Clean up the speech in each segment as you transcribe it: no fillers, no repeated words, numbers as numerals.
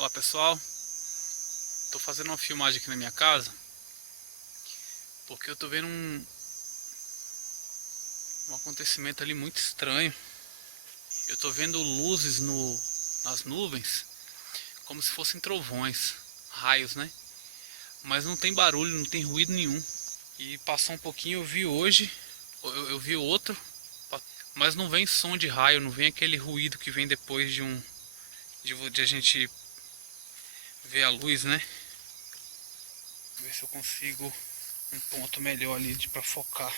Olá pessoal, estou fazendo uma filmagem aqui na minha casa porque eu estou vendo um acontecimento ali muito estranho. Eu estou vendo luzes nas nuvens como se fossem trovões, raios, né? Mas não tem barulho, não tem ruído nenhum. E passou um pouquinho, eu vi hoje, eu vi outro, mas não vem som de raio, não vem aquele ruído que vem depois de a gente ver a luz, né? Ver se eu consigo um ponto melhor ali para focar.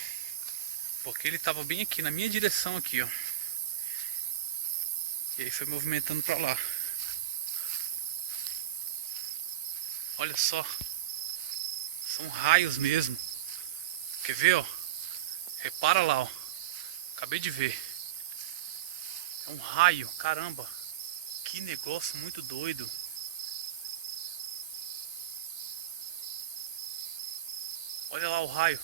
Porque ele estava bem aqui, na minha direção aqui, ó. E aí foi movimentando para lá. Olha só. São raios mesmo. Quer ver, ó? Repara lá, ó. Acabei de ver. É um raio, caramba. Que negócio muito doido. Olha lá o raio.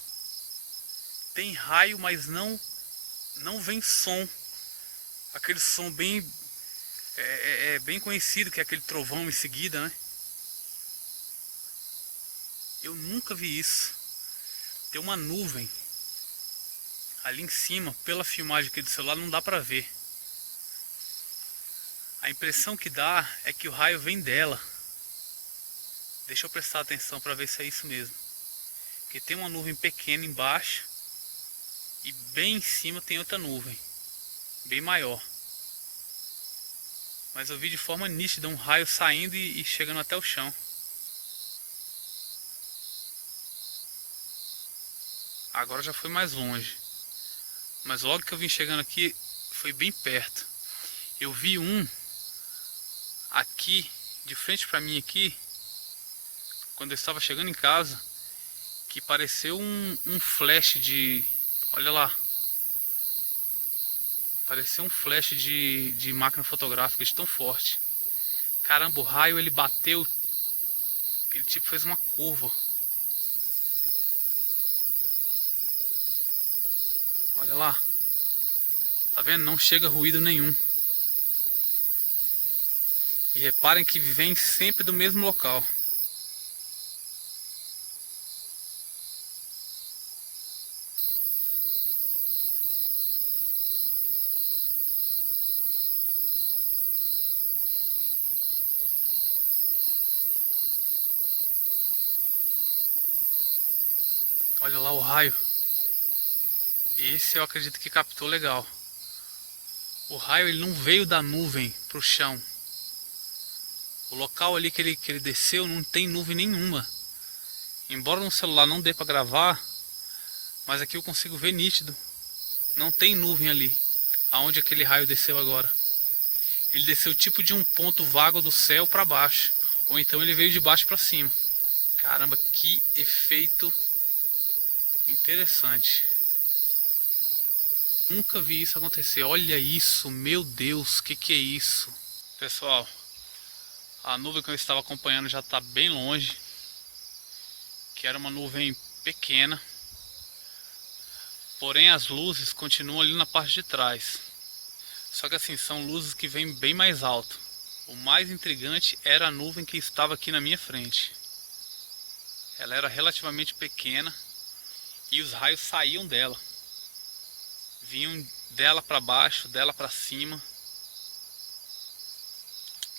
Tem raio, mas não vem som. Aquele som bem é bem conhecido, que é aquele trovão em seguida, né? Eu nunca vi isso. Tem uma nuvem ali em cima, pela filmagem aqui do celular não dá pra ver. A impressão que dá é que o raio vem dela. Deixa eu prestar atenção para ver se é isso mesmo. Porque tem uma nuvem pequena embaixo e bem em cima tem outra nuvem, bem maior. Mas eu vi de forma nítida um raio saindo e chegando até o chão. Agora já foi mais longe. Mas logo que eu vim chegando aqui, foi bem perto. Eu vi um aqui, de frente para mim aqui, quando eu estava chegando em casa, que pareceu um flash de... Olha lá. Pareceu um flash de máquina fotográfica de tão forte. Caramba, o raio ele bateu, ele tipo fez uma curva. Olha lá. Tá vendo? Não chega ruído nenhum. E reparem que vem sempre do mesmo local. Olha lá o raio. Esse eu acredito que captou legal. O raio ele não veio da nuvem pro chão. O local ali que ele desceu não tem nuvem nenhuma. Embora no celular não dê para gravar, mas aqui eu consigo ver nítido. Não tem nuvem ali, aonde aquele raio desceu agora. Ele desceu tipo de um ponto vago do céu para baixo, ou então ele veio de baixo para cima. Caramba, que efeito interessante. Nunca vi isso acontecer. Olha isso, meu Deus, que é isso? Pessoal, a nuvem que eu estava acompanhando já está bem longe, que era uma nuvem pequena, porém as luzes continuam ali na parte de trás. Só que assim, são luzes que vêm bem mais alto. O mais intrigante era a nuvem que estava aqui na minha frente. Ela era relativamente pequena e os raios saíam dela. Vinham dela para baixo, dela para cima.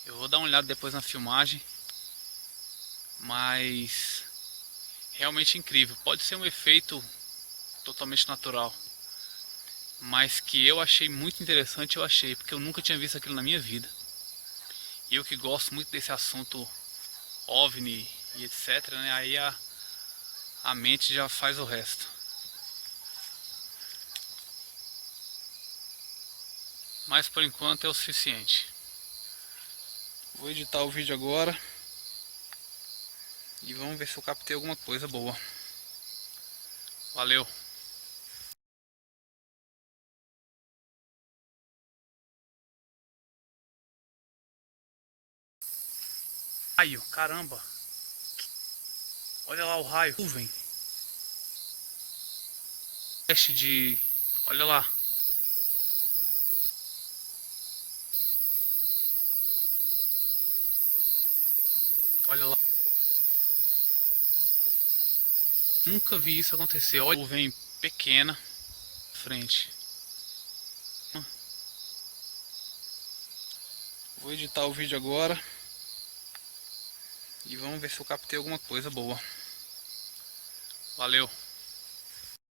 Eu vou dar uma olhada depois na filmagem, mas realmente incrível. Pode ser um efeito totalmente natural, mas que eu achei muito interessante, eu achei, porque eu nunca tinha visto aquilo na minha vida. E eu que gosto muito desse assunto OVNI e etc, né? Aí a mente já faz o resto. Mas por enquanto é o suficiente. Vou editar o vídeo agora e vamos ver se eu captei alguma coisa boa. Valeu! Raio, caramba! Olha lá o raio, nuvem. Teste de... Olha lá. Olha lá. Nunca vi isso acontecer. Olha, nuvem pequena frente. Vou editar o vídeo agora e vamos ver se eu captei alguma coisa boa. Valeu!